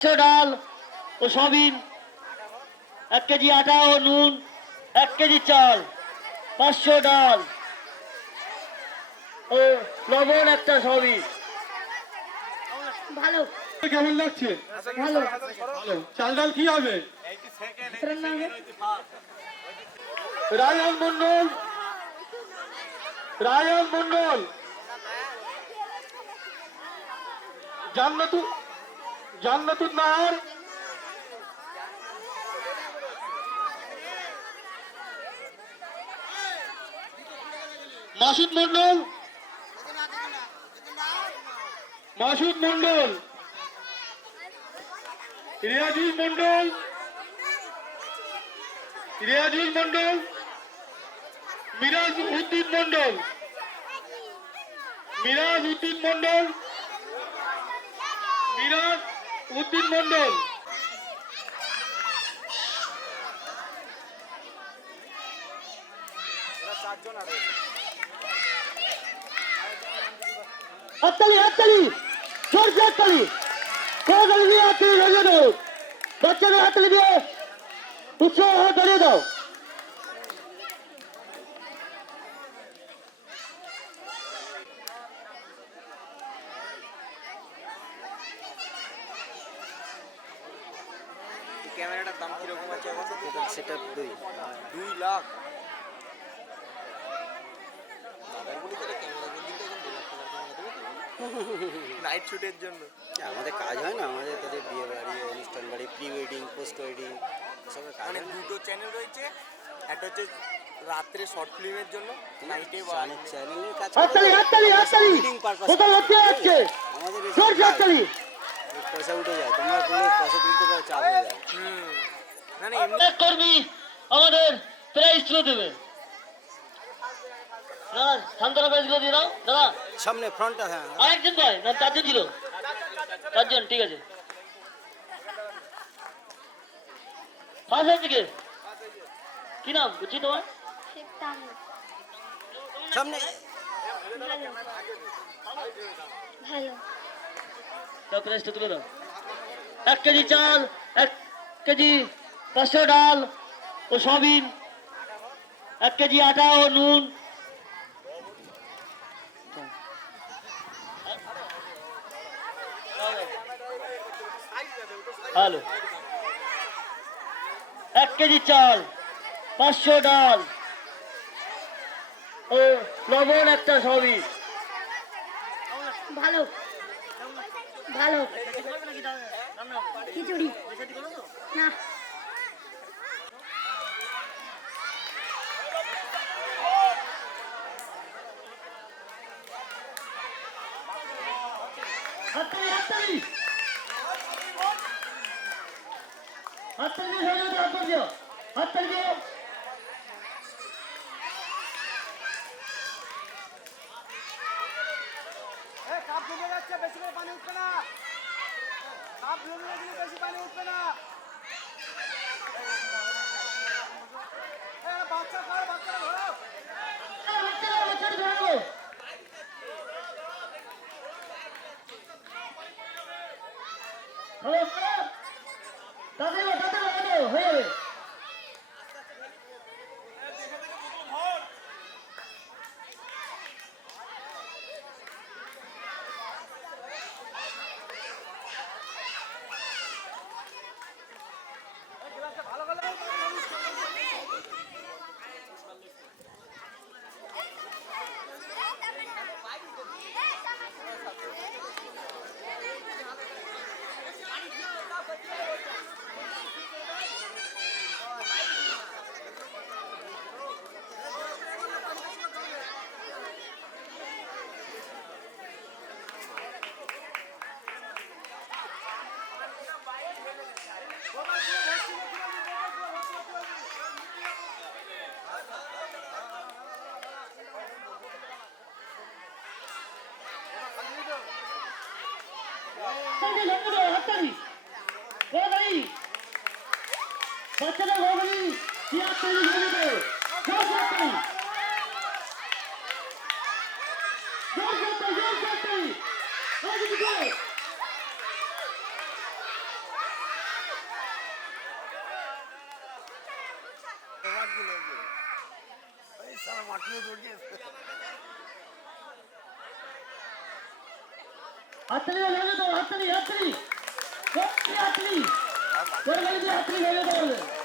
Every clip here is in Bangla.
ডাল ও সবিন এক কেজি আটা ও নুন এক কেজি চাল পাঁচশো ডাল ও লবণ একটা সবিন। ভালো। কেমন লাগছে? ভালো। ভালো। চাল ডাল কি হবে? রায়ন মন্ডল রায়ন মন্ডল জান্নাতু জান্নাতুন নাহার মাসুদ মন্ডল মাসুদ মন্ডল রিয়াজুল মন্ডল রিয়াজুল মন্ডল মিরাজ উদ্দিন মন্ডল মিরাজ উদ্দিন মন্ডল মিরাজ উদ্দিন মন্ডল হাততালি হাততালি। জোরছে হাততালি। কোথালি দিয়ে হাততালি ধরিয়ে দাও। বাচ্চাদের হাততালি দিয়ে উৎসাহ ধরিয়ে দাও। ক্যামেরাটার দাম কীরকম আছে? সেটা দুই। দুই লাখ। নাইট শুটের জন্য। আমাদের কাজ হয় না আমাদের তাদের বিয়ে বাড়ি অনুষ্ঠান বাড়ি প্রি ওয়েডিং পোস্ট ওয়েডিং এসবের কাজ মানে দুটো চ্যানেল রয়েছে একটা হচ্ছে রাত্রে শর্ট ফিল্মের জন্য নাইটে চ্যানেল চ্যানেলের কাজ হাততালি আমাদের পয়সা উঠে যায় তোমরা করলে পয়সা তুলতে পারো চাপ হয়ে যায় হুম না না এমনি এক কর্মী আমাদের প্রাইজ তুলে দেবে। দাদা শান্তরা প্রাইজগুলো দিয়ে দাও। দাদা সামনে ফ্রন্টটা হ্যাঁ। আরেকজন ভাই না চারজন ছিল। চারজন ঠিক আছে। পাঁচ হাজার থেকে। কি নাম? বুঝছি তোমার? সামনে। ভালো। দাও তুলে দাও। এক কেজি চাল এক কেজি পাঁচশো ডাল ও সবিন এক কেজি আটা ও নুন। হ্যালো এক কেজি চাল, পাঁচশো ডাল। ও লবণ একটা সবিন ভালো। ভালো। খিচুড়ি। না। হাততালি হাততালি হাততালি দিয়ে সবাই হাত দিও হাততালি দিও কাপ ডুবে যাচ্ছে বেশি করে পানি বেশি পানি উঠবে না হ্যালো তাদের তাদের হয়ে যাবে হাততালি बच्चे होगी कि आप तेरी होने पे ज़ोर सकते हैं ज़ोर सकते हैं ज़ोर सकते हैं आगे निकले सारा माटी जोड़ के ಹತ್ತಲಿ ಹತ್ತಲಿ ಹತ್ತಲಿ ಹತ್ತಲಿ ಹತ್ತಲಿ হাততালি ভেঙে দাও বলে সে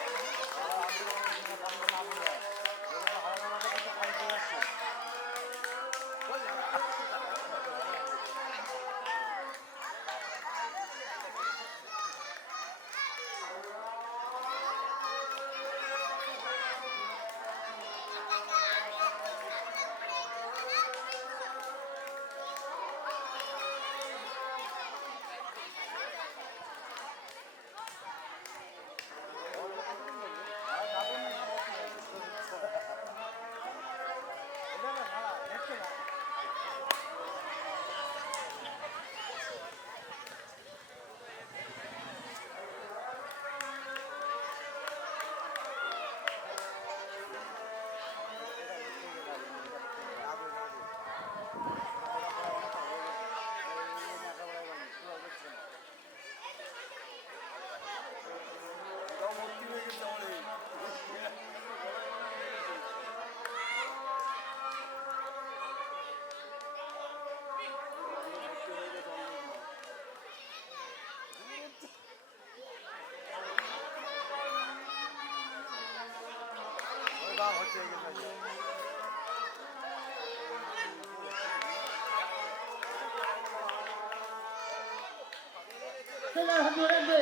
যার হাত ধরে রাখবে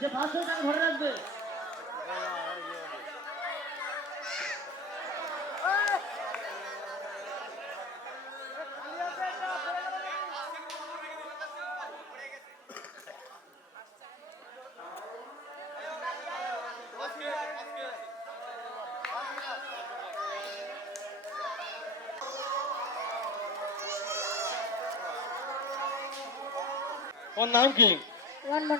যে পাঁচশো টাকা ধরে রাখবে ওর নাম কি ওয়ান মন্ডল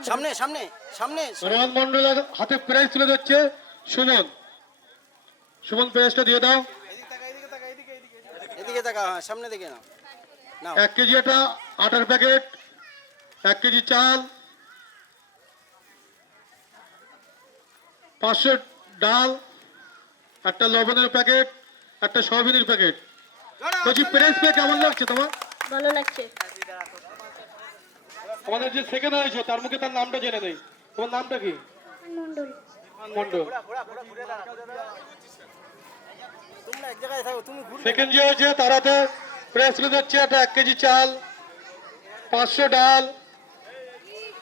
সামনে সামনে সামনে। রোহন মন্ডলের হাতে প্রাইজ তুলে যাচ্ছে সুমন। সুমন প্রাইজটা দিয়ে দাও। এদিকে তাকা হ্যাঁ সামনে দিকে নাও। এক কেজি এটা আটার প্যাকেট এক কেজি চাল। পাঁচশো ডাল একটা লবণের প্যাকেট একটা সয়াবিনের প্যাকেট বলছি প্রেস পেয়ে কেমন লাগছে তোমার? ভালো লাগছে। আমাদের যে সেকেন্ড হয়েছে তার মুখে তার নামটা জেনে নেই। তোমার নামটা কি? মন্ডল মন্ডল তোমরা এক জায়গায় থাকো তুমি ঘুরে সেকেন্ড যে হয়েছে প্রেস একটা এক কেজি চাল পাঁচশো ডাল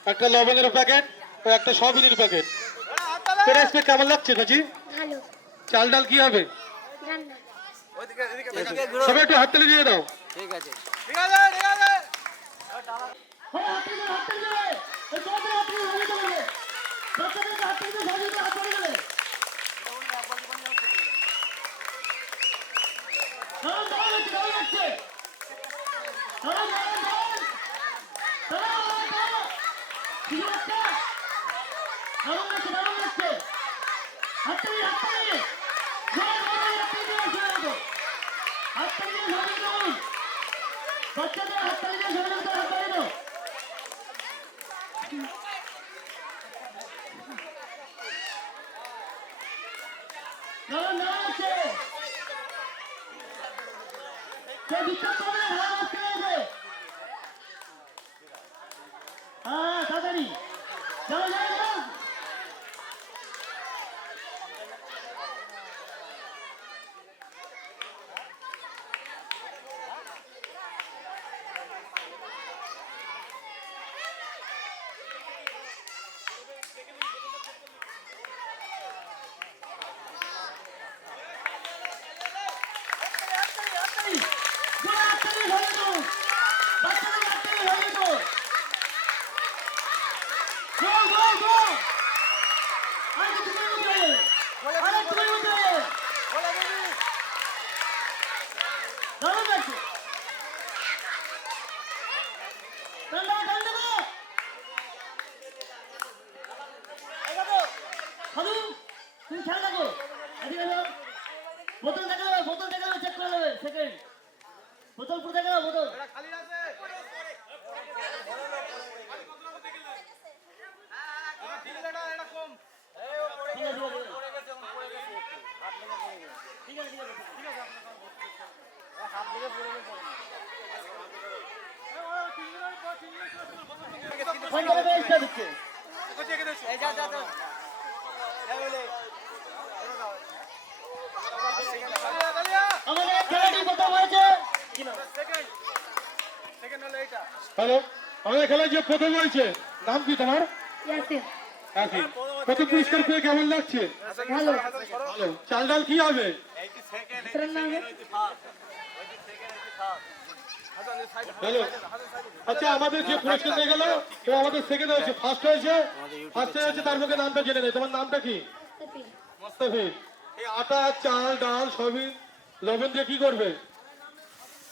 একটা লবণের প্যাকেট ও একটা প্যাকেট প্রেস কেমন লাগছে কাজি চাল ডাল কি হবে? সবাই একটু হাততালি দিয়ে দাও। ঠিক আছে দেবে হাততালি দেবে এই তোমাদের হাততালি ভেঙে দেবো বলে বাচ্চাদেরকে হাততালি দিয়ে ভেঙে দেবে হাততালি দেবে দাঁড়ান দাঁড়ান একটু দাঁড়ান একটু দাঁড়ান দাঁড়ান দাঁড়ান দাঁড়ান দাঁড়ান ঠিক আছে দাঁড়ান লাগছে দাঁড়ান লাগছে হাততালি হাততালি জোরে জোরে হাততালি দিয়ে শুরু করো হাততালি দিয়ে শুরু করুন বাচ্চাদের হাততালি দিয়ে শুরু করতে হাততালি দাও দাঁড়ান দাঁড়ান আছে কেউ বিশ্বাস করবে না ভালো আসতে হবে হ্যাঁ তাড়াতাড়ি যাও যাও যাও হাততালি জোরে হাততালি ভেঙে দাও বাচ্চাদের হাততালি ভেঙে দাও গো গো গো আর কিছু করে উঠে আর একটু করে উঠে দাঁড়ান যাচ্ছে ডান্ডা ডান্ডা গো খালু তুমি খেয়াল রাখো এদিকে এসো বোতল দেখা যাবে বোতল দেখা যাবে চেক করে নেবে সেকেন্ড বোতল দেখা যাবে বোতল? ঠিক আছে। ঠিক ঠিক ঠিক হাত পড়ে গেছে আমাদের খেলাটি প্রথম হয়েছে। হ্যালো আমাদের খেলায় যে প্রথম হয়েছে নাম কি তোমার? প্রথম পুরস্কার পেয়ে কেমন লাগছে? ভালো। ভালো। চাল ডাল কি হবে? হ্যালো। আচ্ছা আমাদের যে পুরস্কার পেয়ে গেল ও আমাদের সেকেন্ড হয়েছে। ফার্স্ট হয়েছে ফার্স্ট হয়েছে তার মুখে নামটা জেনে নেই। তোমার নামটা কি? মোস্তাফিজ। এই আটা চাল ডাল সবই লবণ দিয়ে কি করবে?